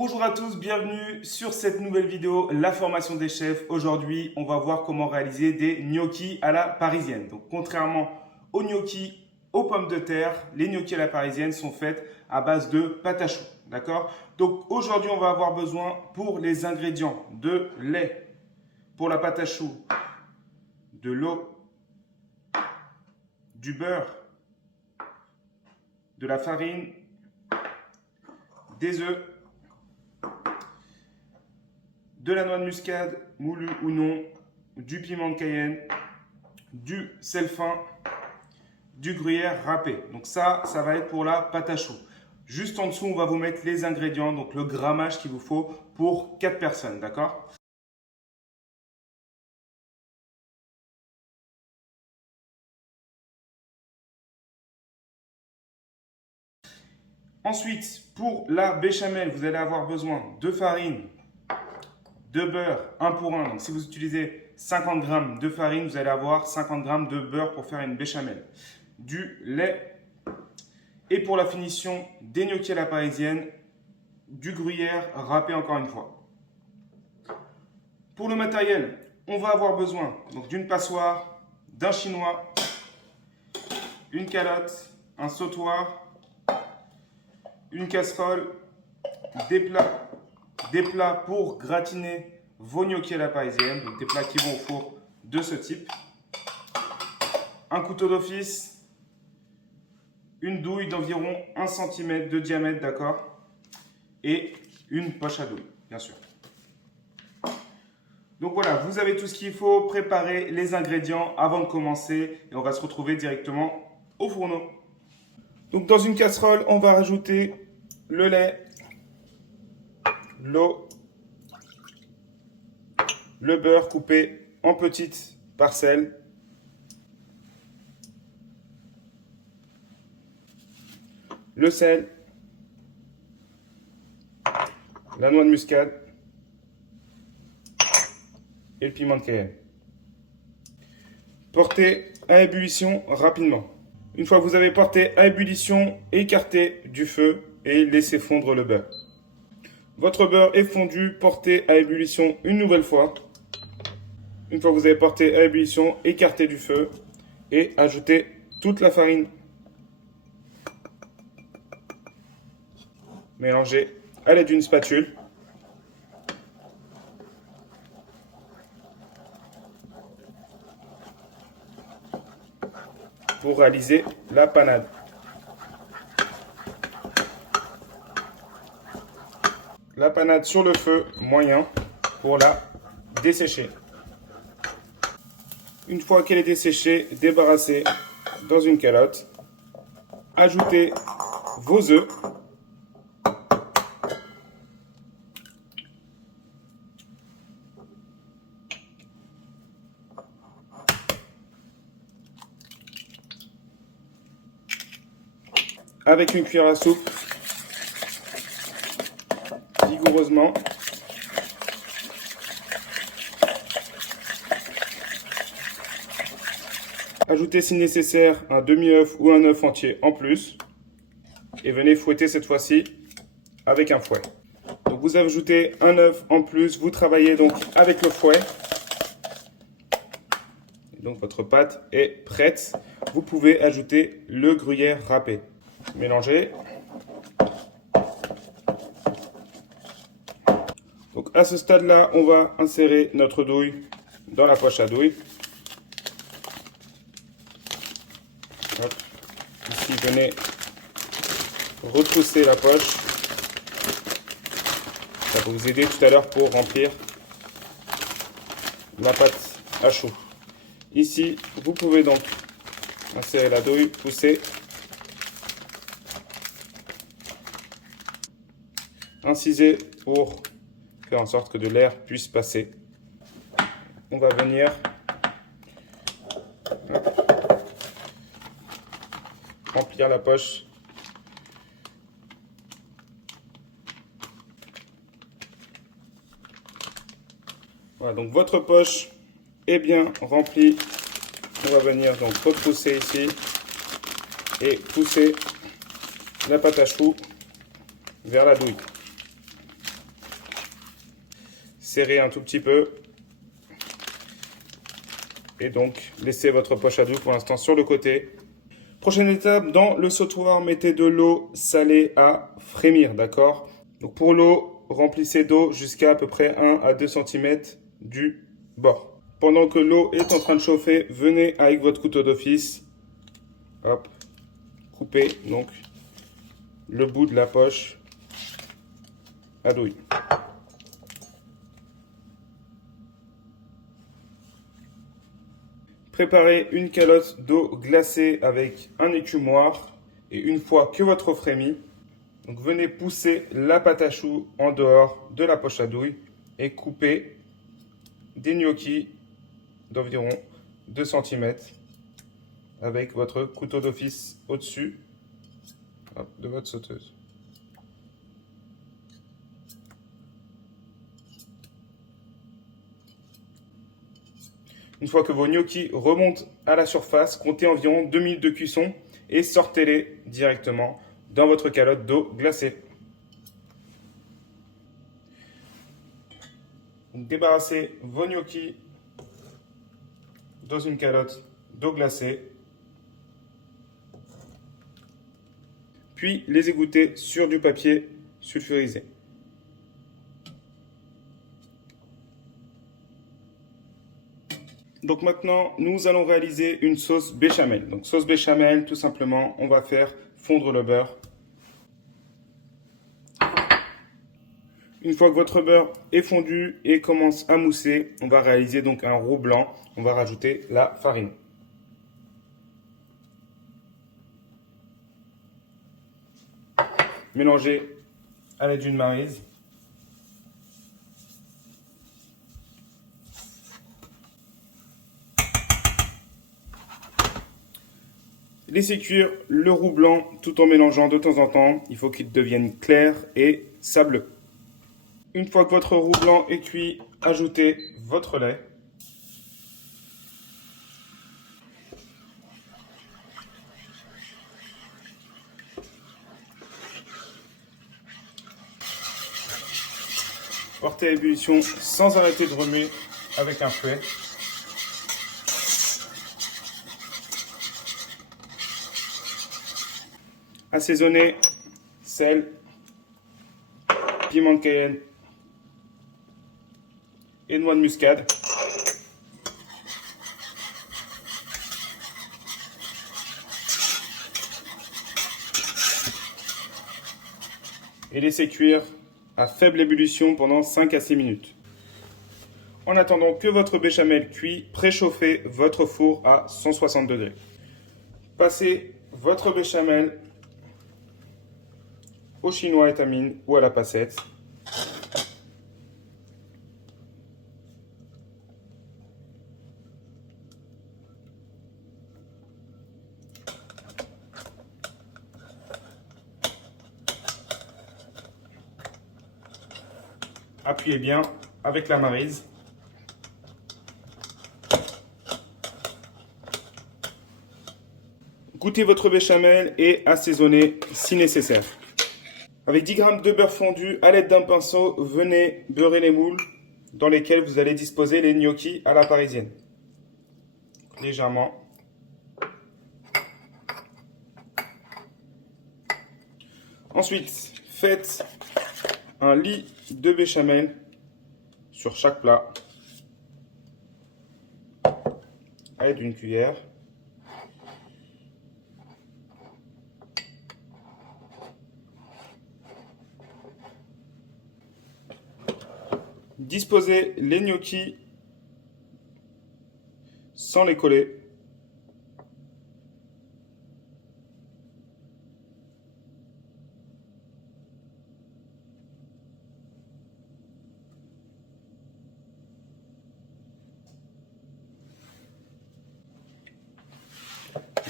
Bonjour à tous, bienvenue sur cette nouvelle vidéo, la formation des chefs. Aujourd'hui, on va voir comment réaliser des gnocchis à la parisienne. Donc, contrairement aux gnocchis aux pommes de terre, les gnocchis à la parisienne sont faits à base de pâte à choux. D'accord? Donc, aujourd'hui, on va avoir besoin pour les ingrédients de lait, pour la pâte à choux, de l'eau, du beurre, de la farine, des œufs, de la noix de muscade, moulue ou non, du piment de Cayenne, du sel fin, du gruyère râpé. Donc ça va être pour la pâte à choux. Juste en dessous, on va vous mettre les ingrédients, donc le grammage qu'il vous faut pour 4 personnes, d'accord? Ensuite, pour la béchamel, vous allez avoir besoin de farine, de beurre, 1 pour 1. Donc si vous utilisez 50 g de farine, vous allez avoir 50 g de beurre pour faire une béchamel. Du lait et pour la finition des gnocchis à la parisienne, du gruyère râpé encore une fois. Pour le matériel, on va avoir besoin d'une passoire, d'un chinois, une calotte, un sautoir, une casserole, des plats pour gratiner vos gnocchis à la parisienne, donc des plats qui vont au four de ce type, un couteau d'office, une douille d'environ 1 cm de diamètre, d'accord, et une poche à douille, bien sûr. Donc voilà, vous avez tout ce qu'il faut, préparer les ingrédients avant de commencer et on va se retrouver directement au fourneau. Donc dans une casserole, on va rajouter le lait, l'eau, le beurre coupé en petites parcelles, le sel, la noix de muscade et le piment de Cayenne. Portez à ébullition rapidement. Une fois que vous avez porté à ébullition, écartez du feu et laissez fondre le beurre. Votre beurre est fondu, portez à ébullition une nouvelle fois. Une fois que vous avez porté à ébullition, écartez du feu et ajoutez toute la farine. Mélangez à l'aide d'une spatule. Pour réaliser la panade. La panade sur le feu moyen pour la dessécher. Une fois qu'elle est desséchée, débarrassez dans une calotte. Ajoutez vos œufs. Avec une cuillère à soupe, vigoureusement. Ajoutez si nécessaire un demi-œuf ou un œuf entier en plus. Et venez fouetter cette fois-ci avec un fouet. Donc vous ajoutez un œuf en plus, vous travaillez donc avec le fouet. Et donc votre pâte est prête. Vous pouvez ajouter le gruyère râpé. Mélangez. Donc à ce stade-là, on va insérer notre douille dans la poche à douille. Hop. Ici, venez retrousser la poche. Ça va vous aider tout à l'heure pour remplir la pâte à choux. Ici, vous pouvez donc insérer la douille, pousser. Inciser pour faire en sorte que de l'air puisse passer. On va venir remplir la poche. Voilà, donc votre poche est bien remplie. On va venir donc retrousser ici et pousser la pâte à choux vers la douille. serrer un tout petit peu. Et donc, laissez votre poche à douille pour l'instant sur le côté. Prochaine étape, dans le sautoir, mettez de l'eau salée à frémir, d'accord? Donc pour l'eau, remplissez d'eau jusqu'à peu près 1 à 2 cm du bord. Pendant que l'eau est en train de chauffer, venez avec votre couteau d'office. Hop, coupez donc le bout de la poche à douille. Préparez une calotte d'eau glacée avec un écumoire et une fois que votre eau frémit, donc venez pousser la pâte à choux en dehors de la poche à douille et coupez des gnocchis d'environ 2 cm avec votre couteau d'office au-dessus de votre sauteuse. Une fois que vos gnocchis remontent à la surface, comptez environ 2 minutes de cuisson et sortez-les directement dans votre calotte d'eau glacée. Donc, débarrassez vos gnocchis dans une calotte d'eau glacée, puis les égouttez sur du papier sulfurisé. Donc maintenant, nous allons réaliser une sauce béchamel. Donc sauce béchamel, tout simplement, on va faire fondre le beurre. Une fois que votre beurre est fondu et commence à mousser, on va réaliser donc un roux blanc. On va rajouter la farine. Mélangez à l'aide d'une maryse. Laissez cuire le roux blanc tout en mélangeant de temps en temps. Il faut qu'il devienne clair et sableux. Une fois que votre roux blanc est cuit, ajoutez votre lait. Portez à ébullition sans arrêter de remuer avec un fouet. Assaisonnez sel, piment de Cayenne et noix de muscade. Et laissez cuire à faible ébullition pendant 5 à 6 minutes. En attendant que votre béchamel cuit, préchauffez votre four à 160 degrés. Passez votre béchamel au chinois étamine ou à la passette. Appuyez bien avec la maryse. Goûtez votre béchamel et assaisonnez si nécessaire. Avec 10 g de beurre fondu, à l'aide d'un pinceau, venez beurrer les moules dans lesquels vous allez disposer les gnocchis à la parisienne. Légèrement. Ensuite, faites un lit de béchamel sur chaque plat à l'aide d'une cuillère. Disposez les gnocchis sans les coller.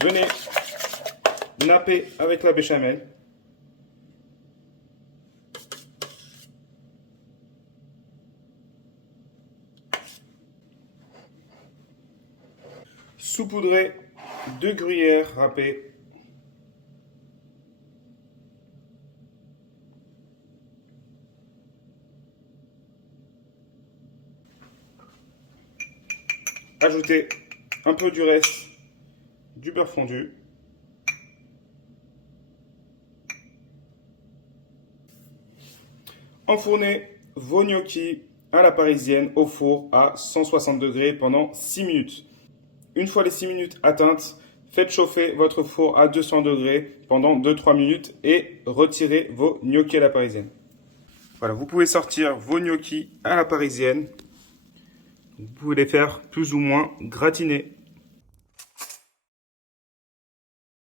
Venez napper avec la béchamel. Saupoudrez 2 gruyères râpées. ajouter un peu du reste du beurre fondu. Enfournez vos gnocchis à la parisienne au four à 160 degrés pendant 6 minutes. Une fois les 6 minutes atteintes, faites chauffer votre four à 200 degrés pendant 2-3 minutes et retirez vos gnocchis à la parisienne. Voilà, vous pouvez sortir vos gnocchis à la parisienne. Vous pouvez les faire plus ou moins gratiner.